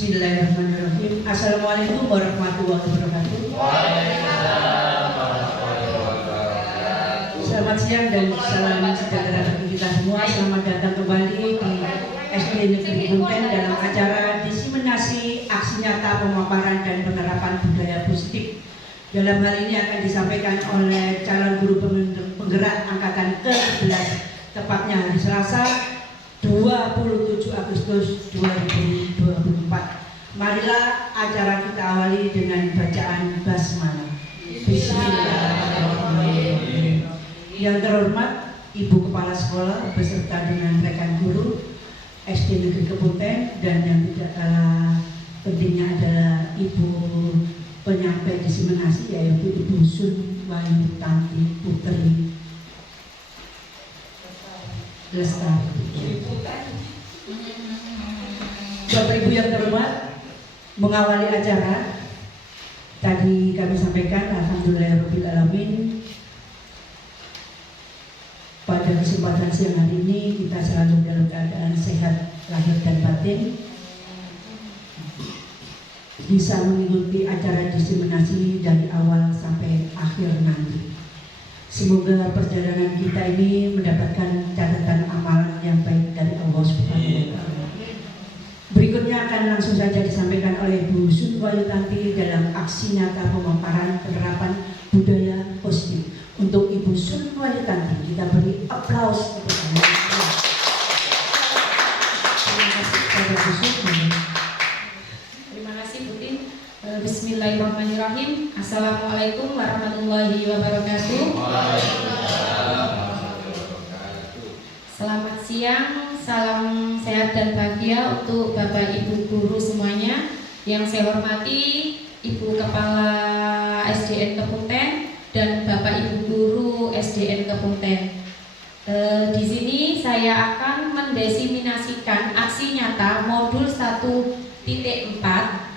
Bismillahirrahmanirrahim. Assalamualaikum warahmatullahi wabarakatuh. Waalaikumsalam warahmatullahi wabarakatuh. Selamat siang dan salam sejahtera bagi kita semua. Selamat datang kembali di SD Negeri Punten dalam acara diseminasi aksi nyata pemaparan dan penerapan budaya positif. Dalam hal ini akan disampaikan oleh calon guru penggerak angkatan ke-11, tepatnya hari Selasa 27 Agustus 2024. Marilah acara kita awali dengan bacaan basmalah. Bismillahirrahmanirrahim. Yang terhormat Ibu Kepala Sekolah beserta dengan rekan guru SD Negeri Kepunten, dan yang tidak kalah pentingnya adalah Ibu penyampai diseminasi yaitu Ibu Sunwayu Tanti Putri Lestari. Bapak Ibu yang terhormat, mengawali acara tadi kami sampaikan alhamdulillahirabbil alamin, pada kesempatan siang hari ini kita selalu dalam keadaan sehat lahir dan batin, bisa mengikuti acara diseminasi dari awal sampai akhir nanti. Semoga perjalanan kita ini mendapatkan catatan amalan yang baik dari Allah Subhanahu wa Ta'ala. Berikutnya akan langsung saja disampaikan oleh Bu Sunwayu Tanti dalam aksi nyata pemaparan penerapan budaya positif. Untuk Ibu Sunwayu Tanti kita beri aplaus. Terima kasih Bu Tin. Bismillahirrahmanirrahim. Assalamualaikum warahmatullahi wabarakatuh. Selamat siang, salam sehat dan bahagia untuk Bapak Ibu guru semuanya. Yang saya hormati Ibu Kepala SDN Kepunten dan Bapak Ibu guru SDN Kepunten. Di sini saya akan mendiseminasikan aksi nyata modul 1.4,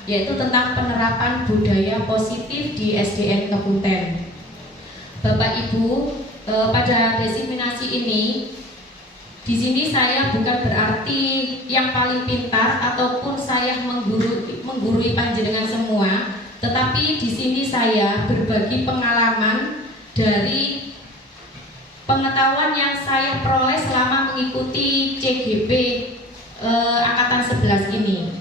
yaitu tentang penerapan budaya positif di SDN Kepunten. Bapak Ibu, pada diseminasi ini, di sini saya bukan berarti yang paling pintar ataupun saya menggurui panjenengan semua, tetapi di sini saya berbagi pengalaman dari pengetahuan yang saya peroleh selama mengikuti CGP angkatan 11 ini.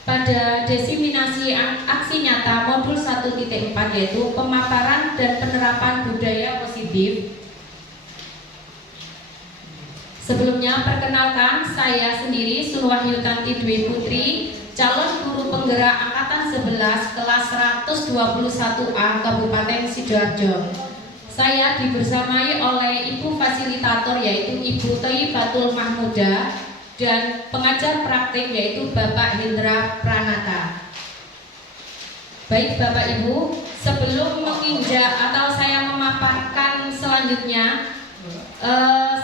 Pada diseminasi aksi nyata modul 1.4, yaitu pemaparan dan penerapan budaya positif. Sebelumnya perkenalkan, saya sendiri Sunwayu Tanti Dwi Putri, calon guru penggerak angkatan 11 kelas 121A Kabupaten Sidoarjo. Saya dibersamai oleh Ibu Fasilitator yaitu Ibu Thayyibatul Mahmuda dan pengajar praktik yaitu Bapak Hendra Pranata. Baik Bapak Ibu, sebelum menginjak atau saya memaparkan selanjutnya,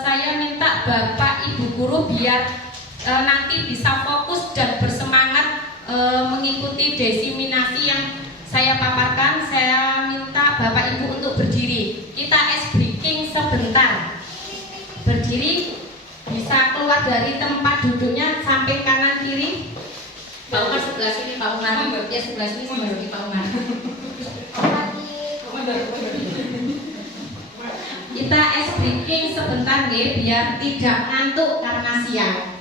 saya minta Bapak Ibu guru biar nanti bisa fokus dan bersemangat mengikuti diseminasi yang saya paparkan. Saya minta Bapak Ibu untuk berdiri. Kita ice breaking sebentar. Berdiri, bisa keluar dari tempat duduknya sampai kanan kiri. Paungan sebelah sini, paungan ya sebelah sini sama di paungan. Kita ice breaking sebentar nih, biar tidak ngantuk karena siang.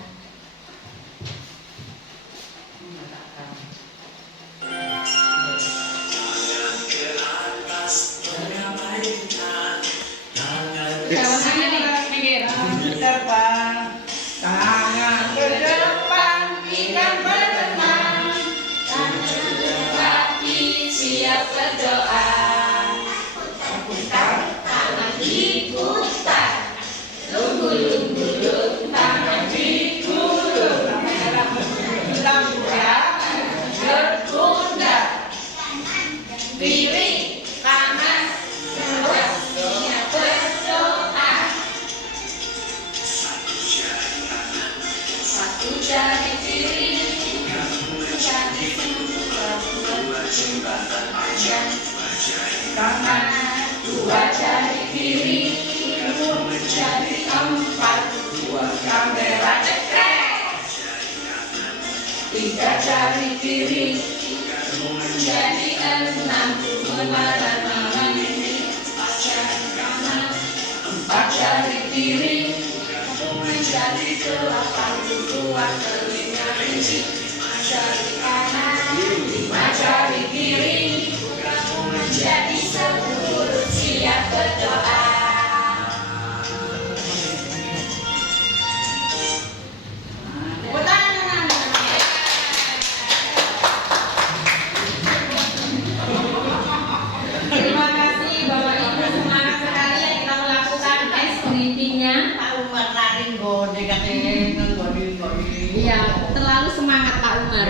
Tangan ke depan, kita berenang. Tangan ke kaki, siap berdoa. Tangan diputar, lunggu-lunggu, tangan digulung. Jangan bertunda, kiri, kanan, sebelah, siap berdoa. Satu jari kiri, jari kanan, dua jari kiri, jari empat, dua kamera cekrek. 3 jari kiri menjadi 6, membarat tangan 4 jari kanan, 4 jari kiri menjadi 8, 2 telinga rinci 5 jari kanan, 5 jari kiri menjadi 10, siap berdoa. Terima kasih Bapak Ibu, semangat sekali yang kita melakukan SBT-nya. Iya, terlalu semangat Pak Umar.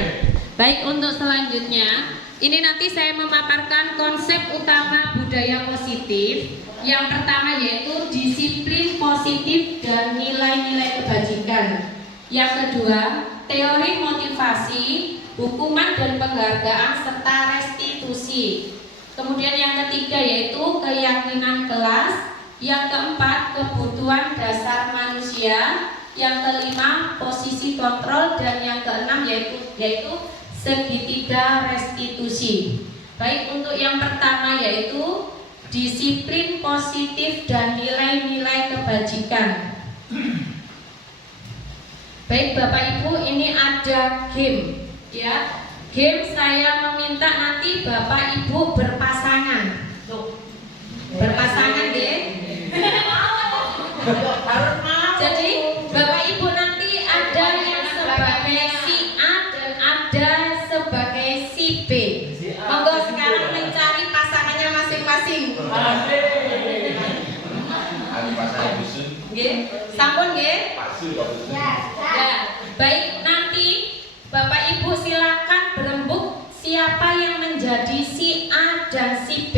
Baik, untuk selanjutnya, ini nanti saya memaparkan konsep utama budaya positif. Yang pertama yaitu disiplin positif dan nilai-nilai kebajikan. Yang kedua, teori motivasi, hukuman dan penghargaan serta restitusi. Kemudian yang ketiga yaitu keyakinan kelas. Yang keempat, kebutuhan dasar manusia. Yang kelima, posisi kontrol. Dan yang keenam yaitu segitiga restitusi. Baik, untuk yang pertama yaitu disiplin positif dan nilai-nilai kebajikan. Baik Bapak Ibu, ini ada game ya. Game saya meminta nanti Bapak Ibu berpasangan. Berpasangan deh. Jadi Bapak Ibu nanti ada yang sebagai si A dan ada sebagai si B. Monggo sekarang mencari pasangannya masing-masing. Nggih, sampun nggih? Ya, baik, nanti Bapak Ibu silakan berembuk siapa yang menjadi si A dan si B.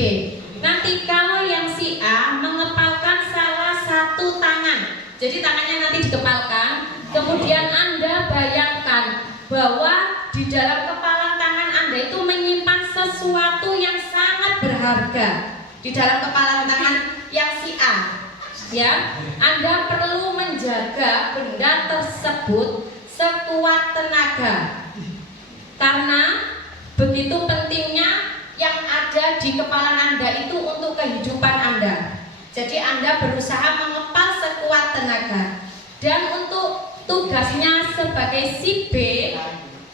Nanti kalau yang si A mengepalkan salah satu tangan, jadi tangannya nanti dikepalkan, kemudian Anda bayangkan bahwa di dalam kepalan tangan Anda itu menyimpan sesuatu yang sangat berharga di dalam kepalan tangan yang si A. Ya, Anda perlu menjaga benda tersebut sekuat tenaga, karena begitu pentingnya yang ada di kepala Anda itu untuk kehidupan Anda. Jadi Anda berusaha mengepal sekuat tenaga. Dan untuk tugasnya sebagai si B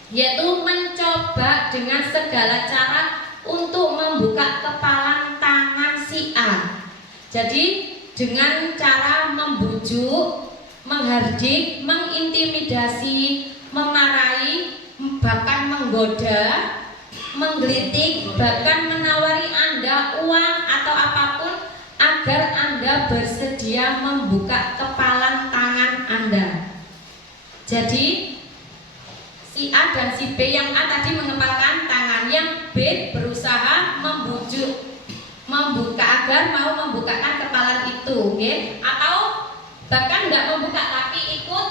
yaitu mencoba dengan segala cara untuk membuka kepalan tangan si A. Jadi dengan cara membujuk, menghardik, mengintimidasi, memarahi, bahkan menggoda, menggelitik, bahkan menawari Anda uang atau apapun agar Anda bersedia membuka kepalan tangan Anda. Jadi si A dan si B, yang A tadi mengepalkan tangan, yang B berusaha membujuk, membuka agar mau membukakan kepalan itu, okay? Atau bahkan tidak membuka tapi ikut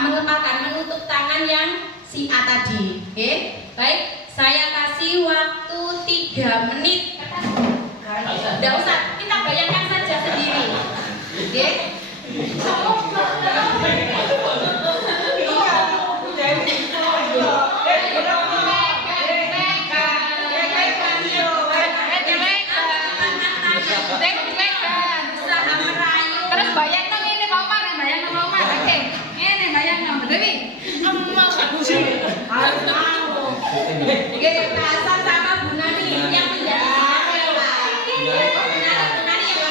mengepalkan, menutup tangan yang si A tadi, okay? Baik, saya kasih waktu 3 menit. Tidak usah, kita bayangkan saja sendiri, okay? Terus bayang dong ini Pak Umar, bayang Pak Umar. Oke, ini bayang dong, Dewi. Oke, Hasan sama Bu Nani yang menjadi Bu Nani yang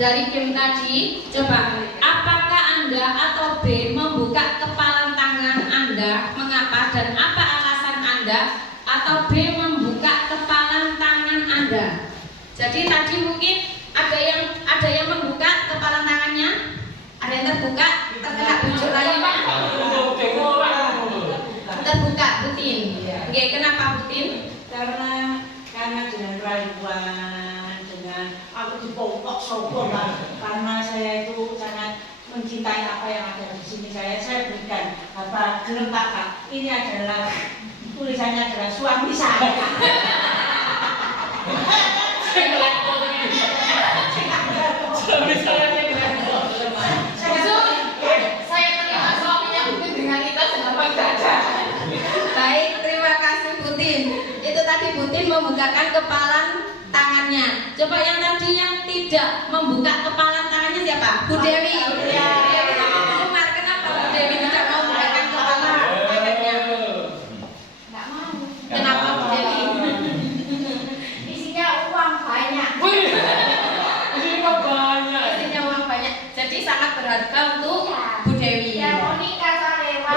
dari game tadi, coba apakah Anda atau B membuka kepalan tangan Anda? Mengapa dan apa alasan Anda? Atau B membuka kepalan tangan Anda? Jadi tadi mungkin ada yang membuka kepalan tangannya, ada yang terbuka, terkena bujuk rayunya, terbuka, Butin. Oke, kenapa Butin? Karena dengan rayuan, dengan aku dipokok sopor lah. Karena saya itu sangat mencintai apa yang ada di sini. Saya berikan apa gelem kakak. Ini adalah tulisannya adalah suami saya. Saya terima suaminya Butin dengan itu dengan dada. Baik, terima kasih Butin. Itu tadi Butin membukakan kepalan tangannya. Coba yang tadi yang tidak membuka kepalan tangannya siapa? Bu Dewi. Bu Dewi sama Pak Umar. Kenapa Bu Dewi tidak mau membukakan kepalan tangannya? Nggak mau. Kenapa Bu Dewi? Isinya uang banyak. Isinya uang banyak. Jadi sangat berharga untuk Bu Dewi. Ya mau nikah sama lewat.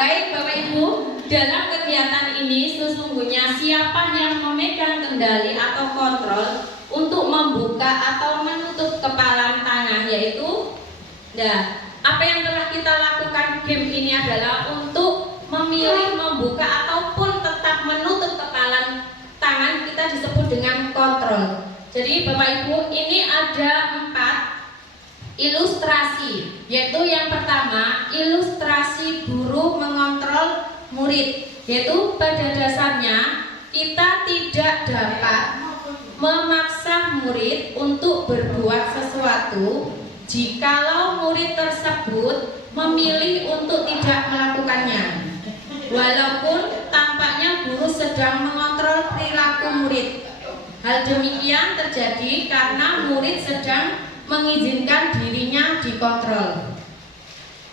Baik Bapak Ibu, dalam kegiatan ini sesungguhnya siapa yang memegang kendali atau kontrol untuk membuka atau menutup kepalan tangan, yaitu apa yang telah kita lakukan game ini adalah untuk memilih membuka ataupun tetap menutup kepalan tangan, kita disebut dengan kontrol. Jadi Bapak Ibu, ini ada 4 ilustrasi, yaitu yang pertama ilustrasi guru mengontrol murid, yaitu pada dasarnya kita tidak dapat memaksa murid untuk berbuat sesuatu jikalau murid tersebut memilih untuk tidak melakukannya, walaupun tampaknya guru sedang mengontrol perilaku murid. Hal demikian terjadi karena murid sedang mengizinkan dirinya dikontrol.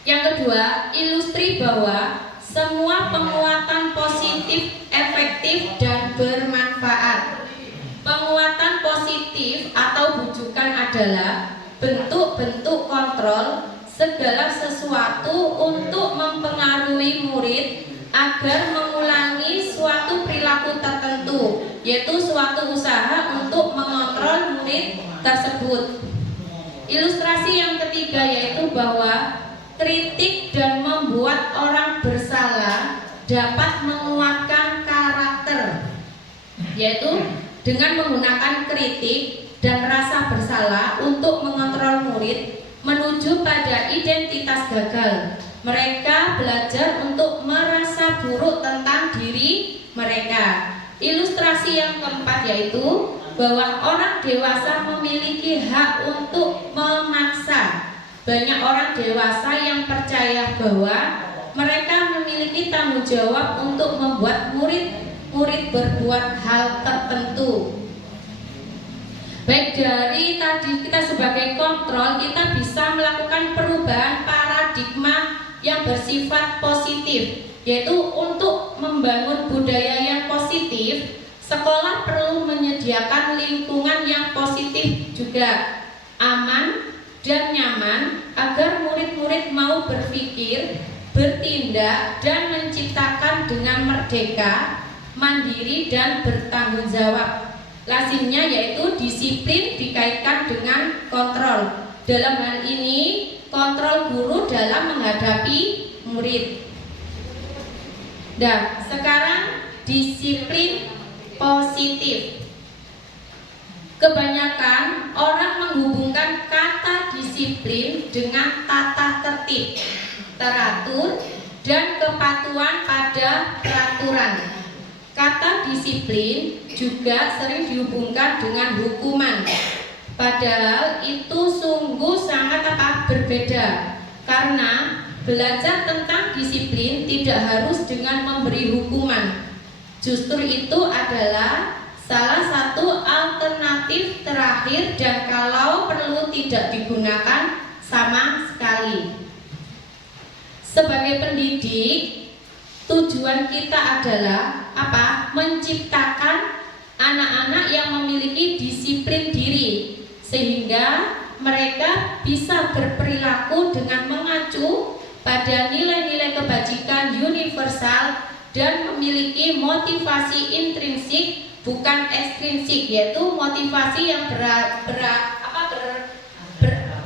Yang kedua, ilustri bahwa semua penguatan positif, efektif, dan bermanfaat. Penguatan positif atau bujukan adalah bentuk-bentuk kontrol segala sesuatu untuk mempengaruhi murid agar mengulangi suatu perilaku tertentu, yaitu suatu usaha untuk mengontrol murid tersebut. Ilustrasi yang ketiga yaitu bahwa kritik dan membuat orang bersalah dapat menguatkan karakter, yaitu dengan menggunakan kritik dan rasa bersalah untuk mengontrol murid menuju pada identitas gagal. Mereka belajar untuk merasa buruk tentang diri mereka. Ilustrasi yang keempat yaitu bahwa orang dewasa memiliki hak untuk memaksa. Banyak orang dewasa yang percaya bahwa mereka memiliki tanggung jawab untuk membuat murid-murid berbuat hal tertentu. Baik, dari tadi kita sebagai kontrol, kita bisa melakukan perubahan paradigma yang bersifat positif, yaitu untuk membangun budaya yang positif. Sekolah perlu menyediakan lingkungan yang positif juga, aman dan nyaman agar murid-murid mau berpikir, bertindak, dan menciptakan dengan merdeka, mandiri, dan bertanggung jawab. Lazimnya yaitu disiplin dikaitkan dengan kontrol. Dalam hal ini, kontrol guru dalam menghadapi murid. Nah, sekarang disiplin positif. Kebanyakan orang menghubungkan kata disiplin dengan tata tertib, teratur, dan kepatuhan pada peraturan. Kata disiplin juga sering dihubungkan dengan hukuman. Padahal itu sungguh sangat berbeda. Karena belajar tentang disiplin tidak harus dengan memberi hukuman. Justru itu adalah salah satu alternatif terakhir dan kalau perlu tidak digunakan sama sekali. Sebagai pendidik, tujuan kita adalah apa? sehingga mereka bisa berperilaku dengan mengacu pada nilai-nilai kebajikan universal dan memiliki motivasi intrinsik bukan ekstrinsik, yaitu motivasi yang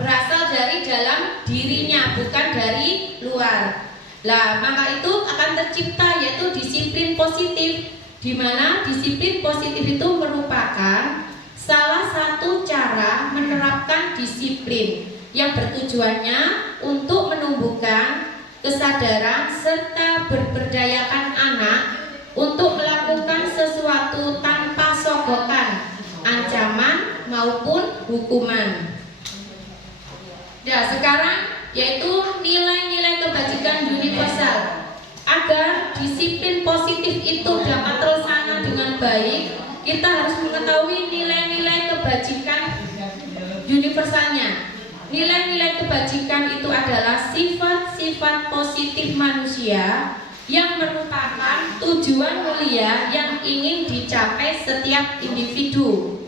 berasal dari dalam dirinya bukan dari luar. Lah, maka itu akan tercipta yaitu disiplin positif, di mana disiplin positif itu merupakan salah satu cara menerapkan disiplin yang bertujuannya untuk menumbuhkan kesadaran serta berberdayakan anak untuk melakukan sesuatu tanpa sogokan, ancaman maupun hukuman. Nah, sekarang yaitu nilai-nilai kebajikan universal. Agar disiplin positif itu dapat terlaksana dengan baik, kita harus mengetahui nilai-nilai kebajikan universalnya. Nilai-nilai kebajikan itu adalah sifat-sifat positif manusia yang merupakan tujuan mulia yang ingin dicapai setiap individu.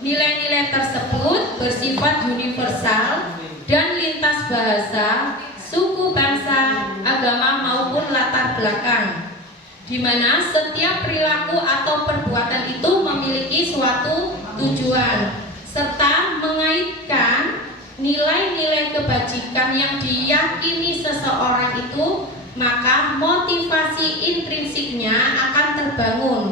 Nilai-nilai tersebut bersifat universal dan lintas bahasa, suku, bangsa, agama maupun latar belakang, di mana setiap perilaku atau perbuatan itu memiliki suatu tujuan serta mengaitkan nilai-nilai kebajikan yang diyakini seseorang itu, maka motivasi intrinsiknya akan terbangun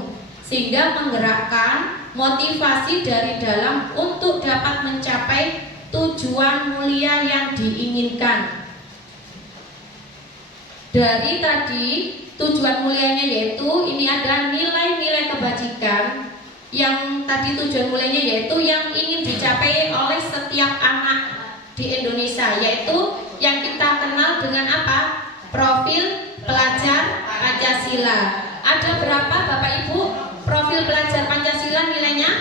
sehingga menggerakkan motivasi dari dalam untuk dapat mencapai tujuan mulia yang diinginkan. Dari tadi tujuan mulianya yaitu ini ada nilai-nilai kebajikan yang tadi tujuan mulianya yaitu yang ingin dicapai oleh setiap anak di Indonesia, yaitu yang kita kenal dengan apa? Profil pelajar Pancasila. Ada berapa Bapak Ibu profil pelajar Pancasila nilainya?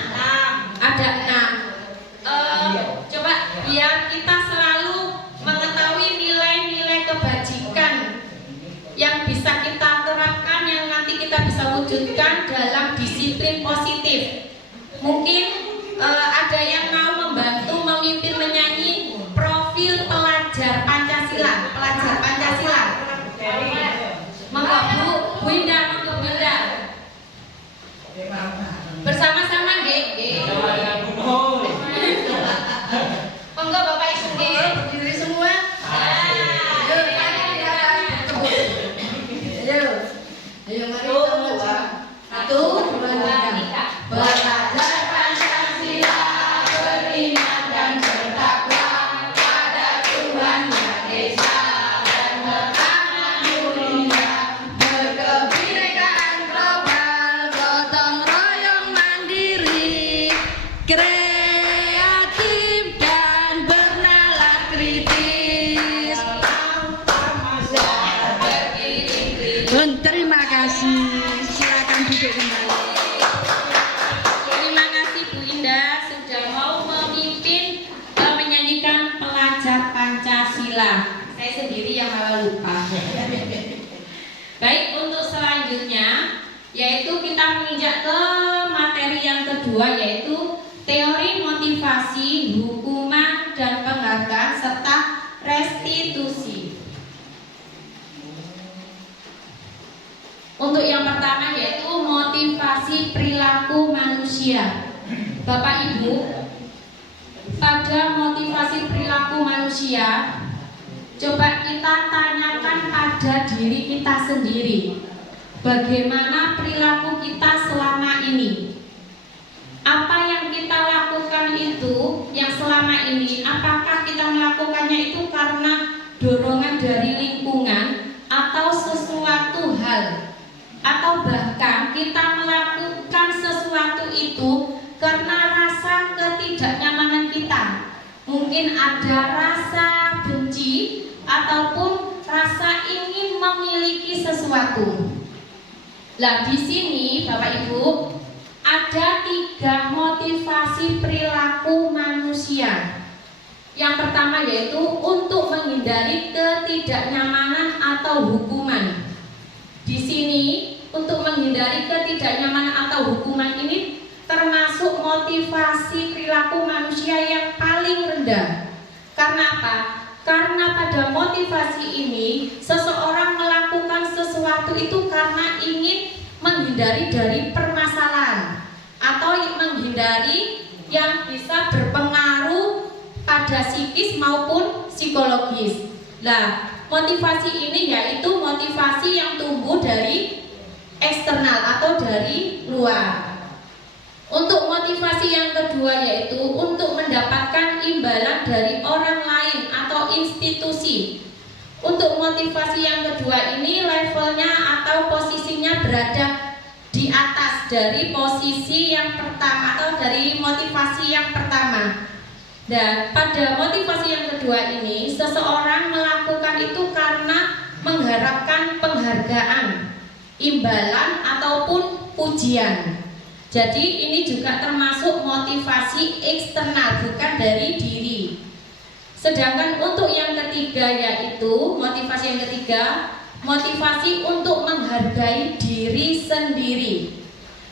Ada 6. Coba biar kita selalu mengetahui nilai-nilai kebajikan yang bisa kita terapkan, yang nanti kita bisa wujudkan dalam disiplin positif. Mungkin ada yang mau membantu memimpin menyanyi profil pelajar Pancasila, pelajar Pancasila. Monggo Bu Indah, monggo Bu Indah. Bersama-sama Dek. Monggo Bapak Ibu berdiri semua. Ayo mari kita satu, dua, tiga. Belajar Pancasila, beriman dan bertakwa pada Tuhan Yang Esa dan beranak mulia, berkebinekaan global, gotong royong mandiri, kreatif dan bernalar kritis. Terima kasih. Silakan duduk kembali. Terima kasih Bu Indah sudah mau memimpin menyanyikan pelajar Pancasila. Saya sendiri yang malah lupa. Baik, untuk selanjutnya yaitu kita menginjak ke materi yang kedua, yaitu teori motivasi, hukuman dan penghargaan serta restitusi. Untuk yang pertama yaitu motivasi perilaku manusia. Bapak Ibu, pada motivasi perilaku manusia, coba kita tanyakan pada diri kita sendiri, bagaimana perilaku kita selama ini. Apa yang kita lakukan itu, yang selama ini, apakah kita melakukannya itu karena dorongan dari lingkungan atau sesuatu hal, atau bahkan kita melakukan sesuatu itu karena rasa ketidaknyamanan kita. Mungkin ada rasa benci ataupun rasa ingin memiliki sesuatu. Lah di sini Bapak Ibu ada 3 motivasi perilaku manusia. Yang pertama yaitu untuk menghindari ketidaknyamanan atau hukuman. Di sini untuk menghindari ketidaknyamanan atau hukuman ini termasuk motivasi perilaku manusia yang paling paling rendah. Karena apa? Karena pada motivasi ini seseorang melakukan sesuatu itu karena ingin menghindari dari permasalahan atau menghindari yang bisa berpengaruh pada psikis maupun psikologis. Nah, motivasi ini yaitu motivasi yang tumbuh dari eksternal atau dari luar. Untuk motivasi yang kedua yaitu untuk mendapatkan imbalan dari orang lain atau institusi. Untuk motivasi yang kedua ini levelnya atau posisinya berada di atas dari posisi yang pertama atau dari motivasi yang pertama. Dan pada motivasi yang kedua ini seseorang melakukan itu karena mengharapkan penghargaan, imbalan ataupun pujian. Jadi ini juga termasuk motivasi eksternal, bukan dari diri. Sedangkan untuk yang ketiga yaitu motivasi yang ketiga, motivasi untuk menghargai diri sendiri.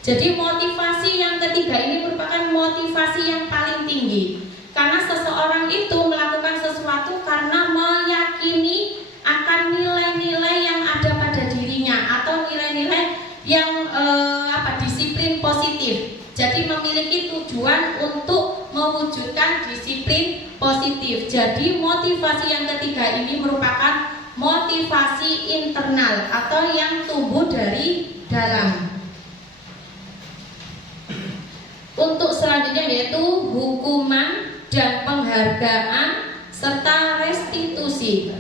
Jadi motivasi yang ketiga ini merupakan motivasi yang paling tinggi. Karena seseorang itu melakukan sesuatu karena meyakini akan nilai-nilai yang ada pada dirinya atau nilai-nilai yang disiplin positif. Jadi memiliki tujuan untuk mewujudkan disiplin positif. Jadi motivasi yang ketiga ini merupakan motivasi internal atau yang tumbuh dari dalam. Untuk selanjutnya yaitu hukuman dan penghargaan serta restitusi.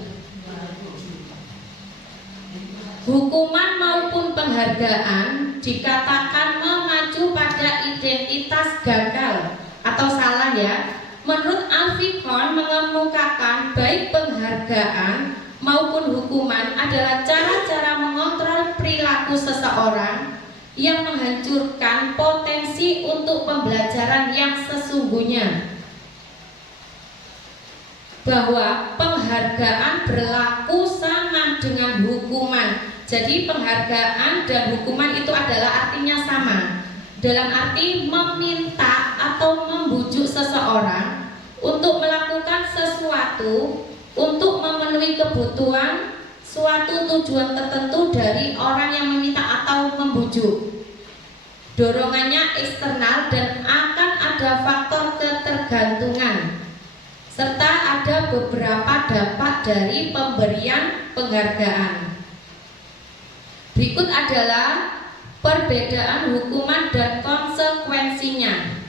Hukuman maupun penghargaan dikatakan memacu pada identitas gagal atau salah ya. Menurut Alfikon mengemukakan baik penghargaan maupun hukuman adalah cara-cara mengontrol perilaku seseorang yang menghancurkan potensi untuk pembelajaran yang sesungguhnya. Bahwa penghargaan berlaku sama dengan hukuman. Jadi penghargaan dan hukuman itu adalah artinya sama. Dalam arti meminta atau membujuk seseorang untuk melakukan sesuatu untuk memenuhi kebutuhan suatu tujuan tertentu dari orang yang meminta atau membujuk. Dorongannya eksternal dan akan ada faktor ketergantungan serta ada beberapa dampak dari pemberian penghargaan. Berikut adalah perbedaan hukuman dan konsekuensinya.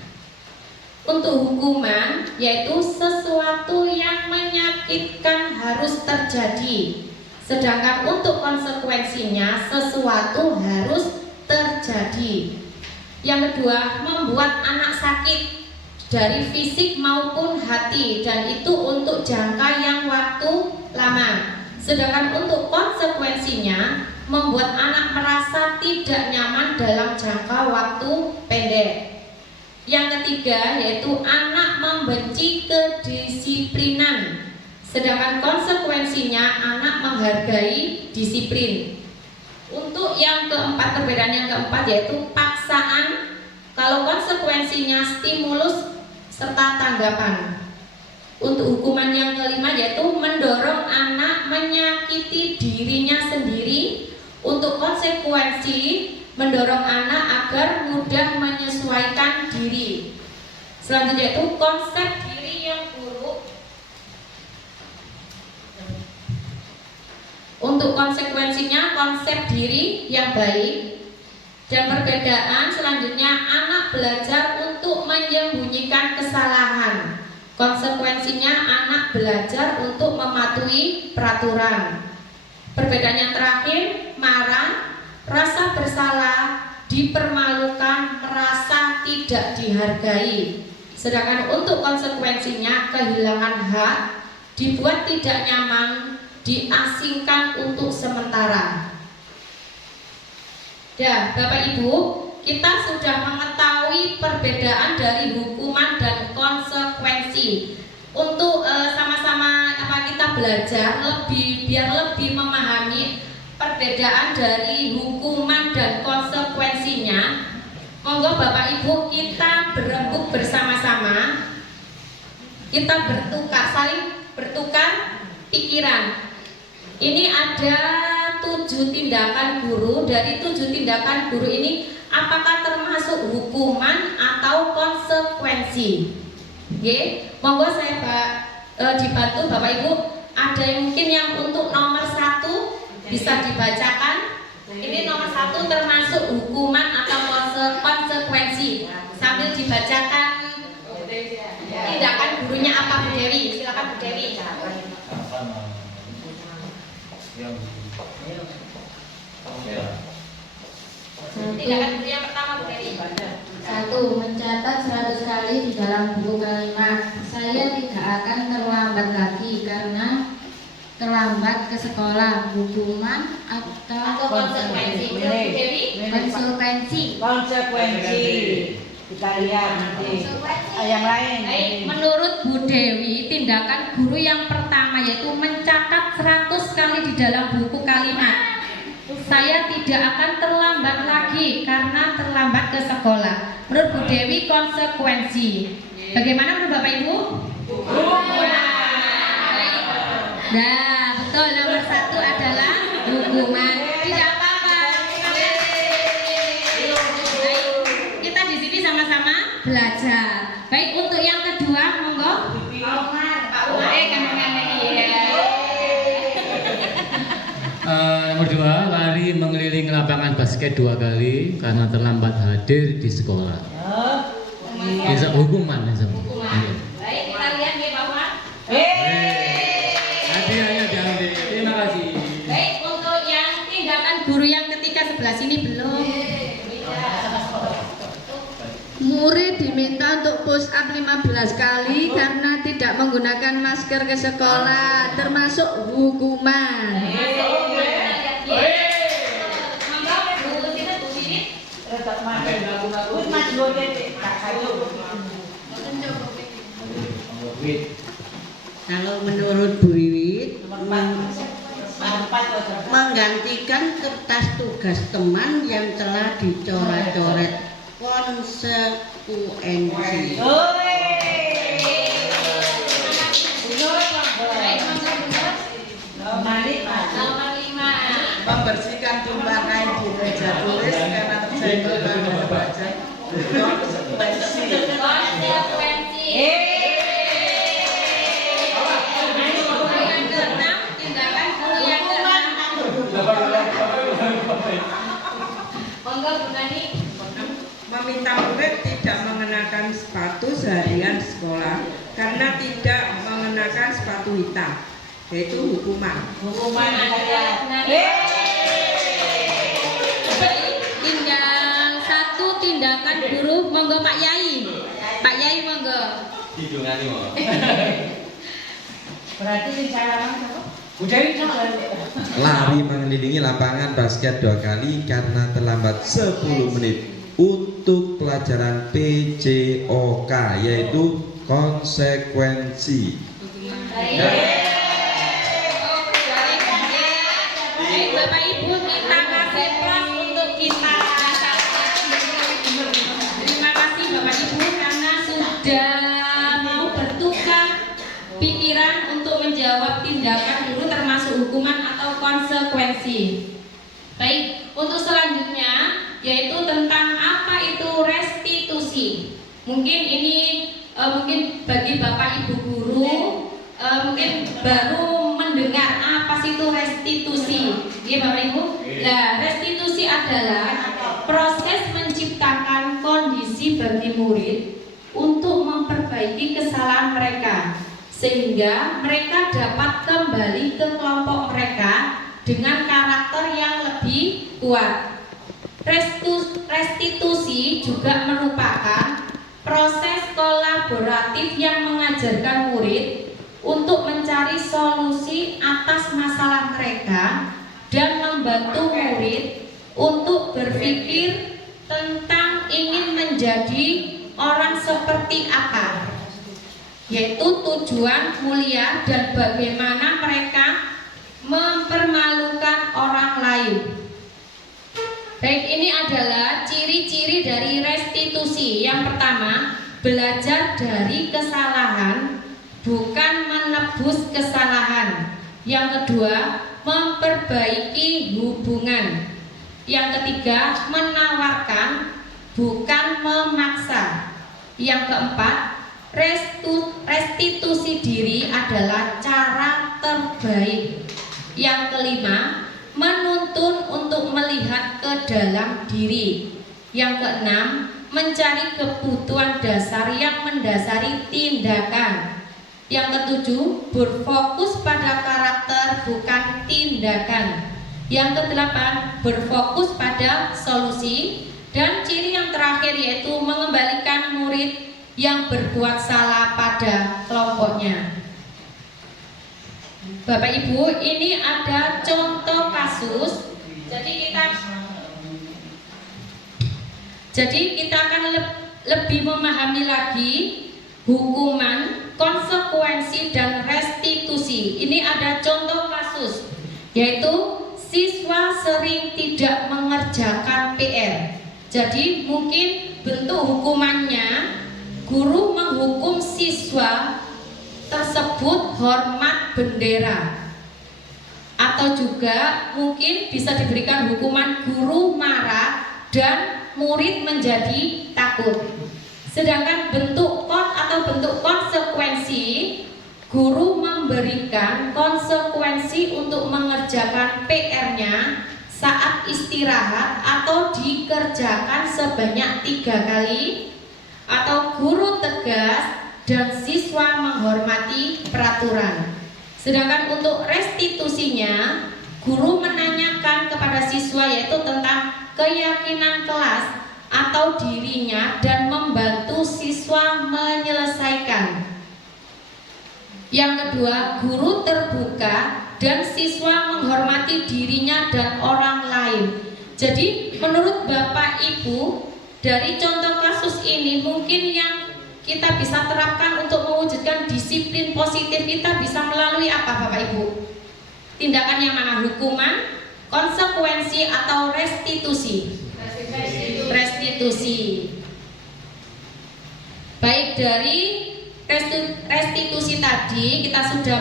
Untuk hukuman yaitu sesuatu yang menyakitkan harus terjadi. Sedangkan untuk konsekuensinya sesuatu harus terjadi. Yang kedua, membuat anak sakit dari fisik maupun hati, dan itu untuk jangka yang waktu lama. Sedangkan untuk konsekuensinya membuat anak merasa tidak nyaman dalam jangka waktu pendek. Yang ketiga yaitu anak membenci kedisiplinan. Sedangkan konsekuensinya anak menghargai disiplin. Untuk yang keempat, perbedaan yang keempat yaitu paksaan. Kalau konsekuensinya stimulus serta tanggapan. Untuk hukuman yang kelima yaitu mendorong anak menyakiti dirinya sendiri. Untuk konsekuensi mendorong anak agar mudah menyesuaikan diri. Selanjutnya itu konsep diri yang buruk. Untuk konsekuensinya konsep diri yang baik. Dan perbedaan selanjutnya anak belajar untuk menyembunyikan kesalahan. Konsekuensinya anak belajar untuk mematuhi peraturan. Perbedaan yang terakhir, marah, rasa bersalah, dipermalukan, merasa tidak dihargai. Sedangkan untuk konsekuensinya kehilangan hak, dibuat tidak nyaman, diasingkan untuk sementara. Ya, Bapak Ibu, kita sudah mengetahui perbedaan dari hukuman dan konsekuensi. Untuk sama-sama kita belajar biar lebih memahami perbedaan dari hukuman dan konsekuensinya. Monggo Bapak Ibu kita berembuk bersama-sama. kita bertukar, saling bertukar pikiran. Ini ada 7 tindakan guru. Dari 7 tindakan guru ini, apakah termasuk hukuman atau konsekuensi? Monggo saya dibantu Bapak Ibu. Ada yang mungkin yang untuk nomor 1 bisa dibacakan. Ini nomor 1 termasuk hukuman atau konsekuensi. Sambil dibacakan tindakan gurunya apa Bu Dewi? Silakan Bu Dewi. Tindakan guru yang pertama Bu Dewi. 1. Mencatat 100 kali di dalam buku kalimat. Saya tidak akan terlambat lagi karena terlambat ke sekolah. Hukuman atau Konsekuensi. Bu Dewi. Konsekuensi. Kita lihat nanti. Yang lain. Baik, menurut Bu Dewi, tindakan guru yang pertama yaitu mencatat 100 kali di dalam buku kalimat. Saya tidak akan terlambat lagi karena terlambat ke sekolah. Menurut Bu Dewi, konsekuensi. Bagaimana menurut Bapak Ibu? Nah, betul. Nomor 1 adalah hukuman. Tidak apa-apa. Baik, kita di sini sama-sama belajar. Baik, untuk yang kedua, monggo. Pak Umar, Nomor 2, lari mengelilingi lapangan basket 2 kali karena terlambat hadir di sekolah. Bisa hukuman. Baik, kita lihat ya Pak Umar. Hadiahnya diambil. Terima kasih. Baik, untuk yang tindakan guru yang ketiga sebelah sini belum. Murid diminta untuk push up 15 kali karena tidak menggunakan masker ke sekolah, termasuk hukuman. Kalau menurut Bu Wiwit, menggantikan kertas tugas teman yang telah dicoret-coret. Konsekuensi. Membersihkan tumpah kain di meja tulis karena tersenggol pada baca. Konsekuensi. Meminta murid tidak mengenakan sepatu seharian di sekolah karena tidak mengenakan sepatu hitam, yaitu hukuman. Tinggal 1 tindakan guru. Monggo Pak Yai. Pak Yai monggo. Berarti bicara Lari mengelilingi lapangan basket 2 kali karena terlambat 10 menit untuk pelajaran PJOK, yaitu konsekuensi. Bapak Ibu, kita kasih plus untuk kita. Terima kasih Bapak Ibu karena sudah mau bertukar pikiran untuk menjawab tindakan guru termasuk hukuman atau konsekuensi. Baik, untuk selanjutnya yaitu tentang apa itu restitusi. Mungkin ini mungkin bagi Bapak Ibu guru mungkin baru mendengar apa sih itu restitusi. Ya Bapak Ibu. Nah, restitusi adalah proses menciptakan kondisi bagi murid untuk memperbaiki kesalahan mereka sehingga mereka dapat kembali ke kelompok mereka dengan karakter yang lebih kuat. Restitusi juga merupakan proses kolaboratif yang mengajarkan murid untuk mencari solusi atas masalah mereka dan membantu murid untuk berpikir tentang ingin menjadi orang seperti apa, yaitu tujuan mulia dan bagaimana mereka mempermalukan orang lain. Baik, ini adalah ciri-ciri dari restitusi. Yang pertama, belajar dari kesalahan bukan menebus kesalahan. Yang kedua, memperbaiki hubungan. Yang ketiga, menawarkan, bukan memaksa. Yang keempat, restitusi diri adalah cara terbaik. Yang kelima, menuntun untuk melihat ke dalam diri. Yang keenam, mencari kebutuhan dasar yang mendasari tindakan. Yang ketujuh, berfokus pada karakter bukan tindakan. Yang kedelapan, berfokus pada solusi. Dan ciri yang terakhir yaitu mengembalikan murid yang berbuat salah pada kelompoknya. Bapak Ibu, ini ada contoh kasus. Jadi kita akan lebih memahami lagi hukuman, konsekuensi, dan restitusi. Ini ada contoh kasus, yaitu siswa sering tidak mengerjakan PR. Jadi mungkin bentuk hukumannya, guru menghukum siswa tersebut hormat bendera, atau juga mungkin bisa diberikan hukuman guru marah dan murid menjadi takut. Sedangkan bentuk konsekuensi, guru memberikan konsekuensi untuk mengerjakan PR-nya saat istirahat atau dikerjakan sebanyak 3 kali, atau guru tegas dan siswa menghormati peraturan. Sedangkan untuk restitusinya, guru menanyakan kepada siswa yaitu tentang keyakinan kelas atau dirinya dan membantu siswa menyelesaikan. Yang kedua, guru terbuka dan siswa menghormati dirinya dan orang lain. Jadi menurut Bapak Ibu, dari contoh kasus ini mungkin yang kita bisa terapkan untuk mewujudkan disiplin positif kita bisa melalui apa Bapak Ibu? Tindakan yang mana? Hukuman, konsekuensi, atau restitusi? Restitusi. Baik, dari restitusi tadi kita sudah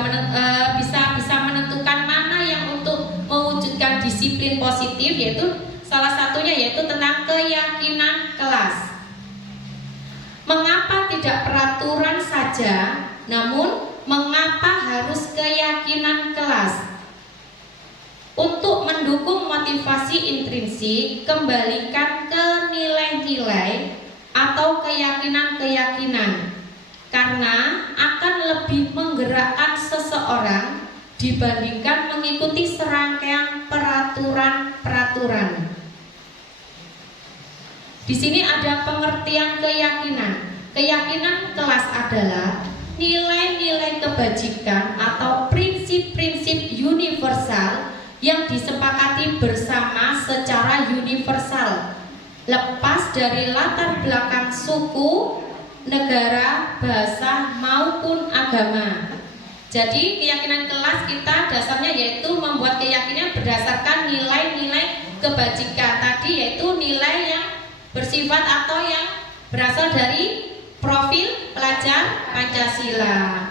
bisa menentukan mana yang untuk mewujudkan disiplin positif, yaitu salah satunya yaitu tentang keyakinan kelas. Mengapa tidak peraturan saja, namun mengapa harus keyakinan kelas? Untuk mendukung motivasi intrinsik, kembalikan ke nilai-nilai atau keyakinan-keyakinan, karena akan lebih menggerakkan seseorang dibandingkan mengikuti serangkaian peraturan-peraturan. Di sini ada pengertian keyakinan. Keyakinan kelas adalah nilai-nilai kebajikan atau prinsip-prinsip universal yang disepakati bersama secara universal, lepas dari latar belakang suku, negara, bahasa, maupun agama. Jadi keyakinan kelas kita dasarnya yaitu membuat keyakinan berdasarkan nilai-nilai kebajikan tadi, yaitu nilai yang bersifat atau yang berasal dari profil pelajar Pancasila.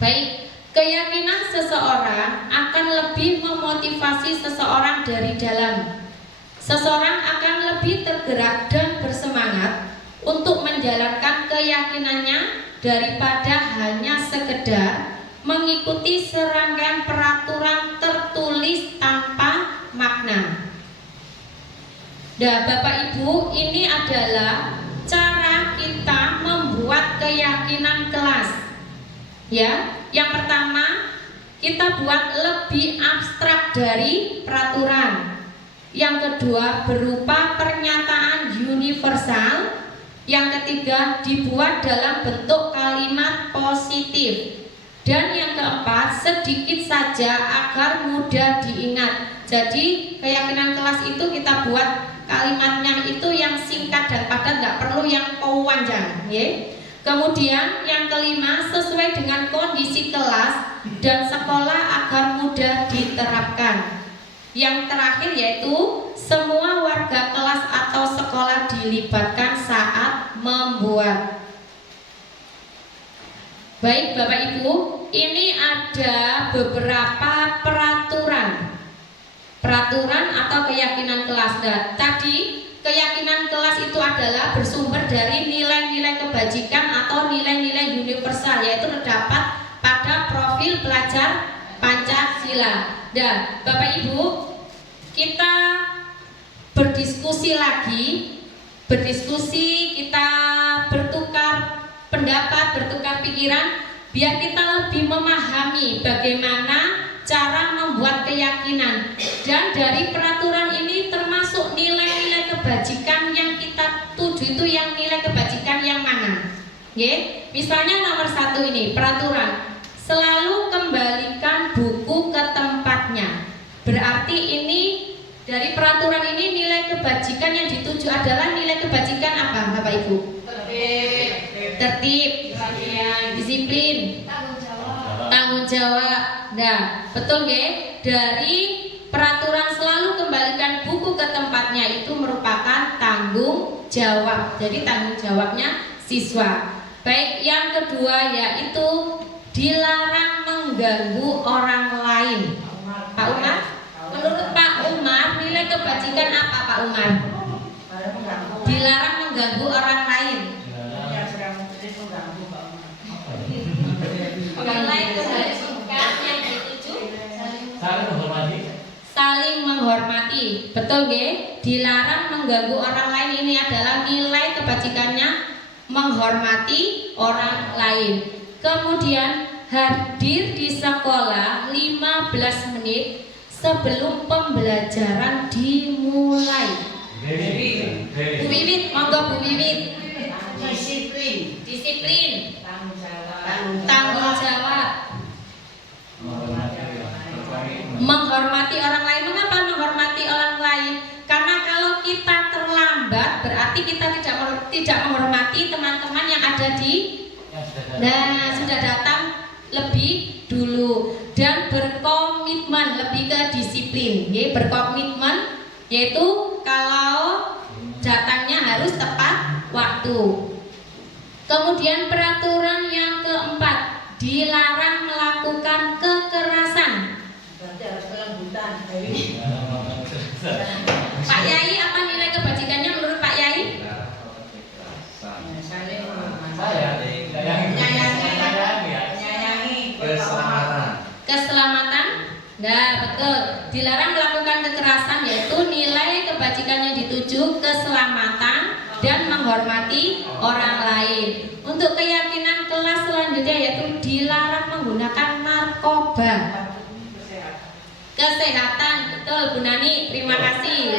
Baik, keyakinan seseorang akan lebih memotivasi seseorang dari dalam. Seseorang akan lebih tergerak dan bersemangat untuk menjalankan keyakinannya daripada hanya sekedar mengikuti serangkaian peraturan tertulis tanpa makna. Nah, Bapak Ibu, ini adalah cara kita membuat keyakinan kelas. Ya, yang pertama kita buat lebih abstrak dari peraturan. Yang kedua berupa pernyataan universal. Yang ketiga dibuat dalam bentuk kalimat positif. Dan yang keempat sedikit saja agar mudah diingat. Jadi keyakinan kelas itu kita buat kalimatnya itu yang singkat dan padat, nggak perlu yang panjang, ya. Kemudian yang kelima, sesuai dengan kondisi kelas dan sekolah agar mudah diterapkan. Yang terakhir yaitu semua warga kelas atau sekolah dilibatkan saat membuat. Baik Bapak Ibu, ini ada beberapa peraturan atau keyakinan kelas. Nah, tadi keyakinan kelas itu adalah bersumber dari nilai-nilai kebajikan atau nilai-nilai universal, yaitu terdapat pada profil pelajar Pancasila. Dan Bapak Ibu, kita berdiskusi, kita bertukar pendapat, bertukar pikiran, biar kita lebih memahami bagaimana cara membuat keyakinan. Dan dari peraturan ini termasuk nilai-nilai kebajikan yang kita tuju itu yang nilai kebajikan yang mana? Misalnya nomor 1 ini peraturan, selalu kembalikan buku ke tempatnya. Berarti ini dari peraturan ini nilai kebajikan yang dituju adalah nilai kebajikan apa Bapak Ibu? Tertib, disiplin, tanggung jawab. Nah, betul nggih? Dari peraturan selalu kembalikan buku ke tempatnya itu merupakan tanggung jawab. Jadi tanggung jawabnya siswa. Baik, yang kedua yaitu dilarang mengganggu orang lain. Pak Umar? Menurut Pak Umar, nilai kebajikan apa Pak Umar? Dilarang mengganggu orang lain. Nilai kebajikan yang dituju saling menghormati. Betul nggih? Dilarang mengganggu orang lain, ini adalah nilai kebajikannya menghormati orang lain. Kemudian hadir di sekolah 15 menit sebelum pembelajaran dimulai. Bu Wiwit, monggo Bu Wiwit. Disiplin. Tanggung jawab. Menghormati orang lain. Mengapa menghormati orang lain? Karena kalau kita terlambat berarti kita tidak menghormati teman-teman yang ada di sudah datang lebih dulu. Dan berkomitmen, lebih ke disiplin. Berkomitmen yaitu kalau datangnya harus tepat waktu. Kemudian peraturan yang keempat, dilarang melakukan kekerasan. Pak Yai, apa nilai kebajikannya menurut Pak Yai? Keselamatan. Nah, betul. Dilarang melakukan kekerasan yaitu nilai kebajikannya dituju keselamatan dan menghormati orang lain. Untuk keyakinan kelas selanjutnya yaitu dilarang menggunakan narkoba. Kesehatan, betul Bu Nani, terima kasih.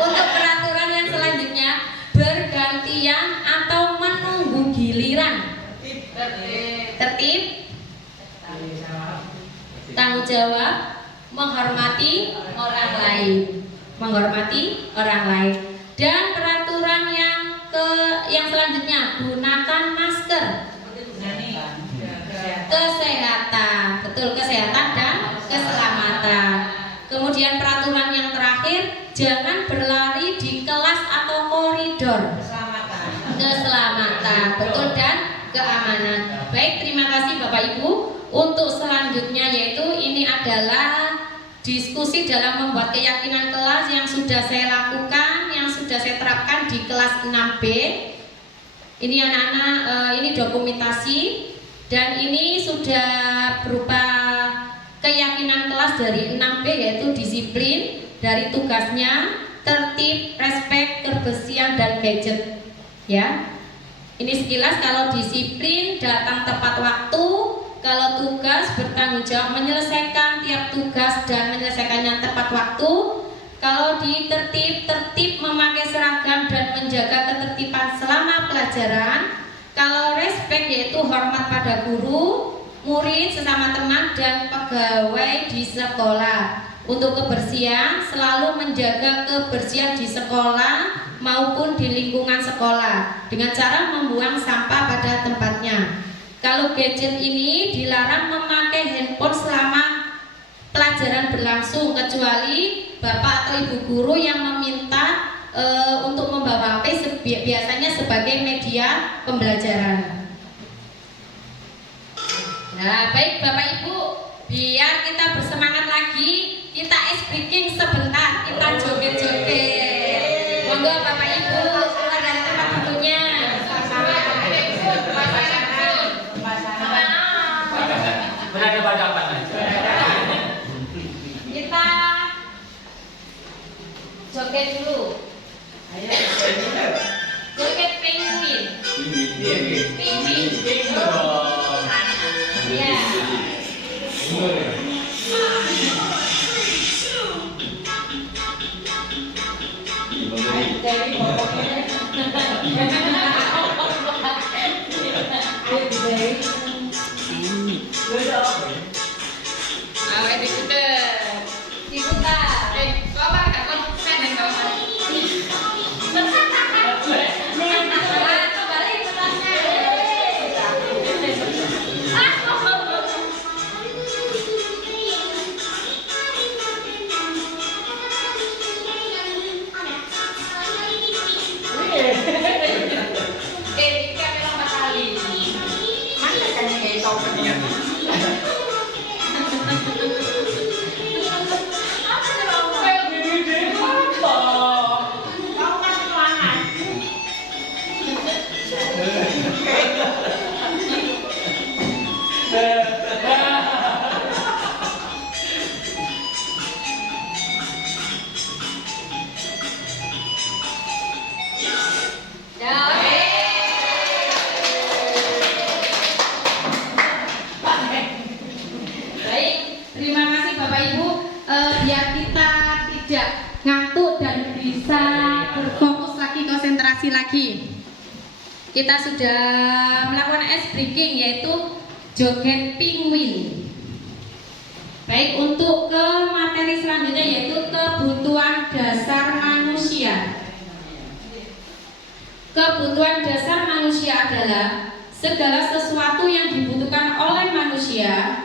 Untuk peraturan yang selanjutnya, bergantian atau menunggu giliran. Tertib, tanggung jawab, menghormati orang lain, Dan peraturan yang selanjutnya, gunakan masker. Kesehatan, betul, kesehatan dan keselamatan. Kemudian peraturan yang terakhir, jangan berlari di kelas atau koridor. Keselamatan, betul, dan keamanan. Baik, terima kasih Bapak Ibu. Untuk selanjutnya yaitu ini adalah diskusi dalam membuat keyakinan kelas yang sudah saya lakukan, yang sudah saya terapkan di kelas 6B. Ini anak-anak, ini dokumentasi. Dan ini sudah berupa keyakinan kelas dari 6B yaitu disiplin, dari tugasnya, tertib, respek, kebersihan, dan gadget. Ya, ini sekilas. Kalau disiplin datang tepat waktu, kalau tugas bertanggung jawab menyelesaikan tiap tugas dan menyelesaikannya tepat waktu. Kalau di tertib memakai seragam dan menjaga ketertiban selama pelajaran. Kalau respect yaitu hormat pada guru, murid, sesama teman, dan pegawai di sekolah. Untuk kebersihan, selalu menjaga kebersihan di sekolah maupun di lingkungan sekolah dengan cara membuang sampah pada tempatnya. Kalau gadget ini dilarang memakai handphone selama pelajaran berlangsung kecuali bapak atau ibu guru yang meminta untuk membawa HP biasanya sebagai media pembelajaran. Nah, baik Bapak Ibu, biar kita bersemangat lagi, kita ice breaking sebentar, kita joget-joget. Monggo Bapak Ibu, keluar dari tempat duduknya. Berhadapan-hadapan aja. Kita joget dulu. Joget penguin. Penguin. Ya. Awet diputer. Kau apa? Kau pendek kau. Balik putarnya. Tiga memang 4 kali. Mana kan kayak tahu penting. Terima kasih Bapak Ibu. Biar kita tidak ngantuk dan bisa berfokus lagi, konsentrasi lagi. Kita sudah melakukan ice breaking, yaitu joget penguin. Baik, untuk ke materi selanjutnya yaitu kebutuhan dasar manusia. Kebutuhan dasar manusia adalah segala sesuatu yang dibutuhkan oleh manusia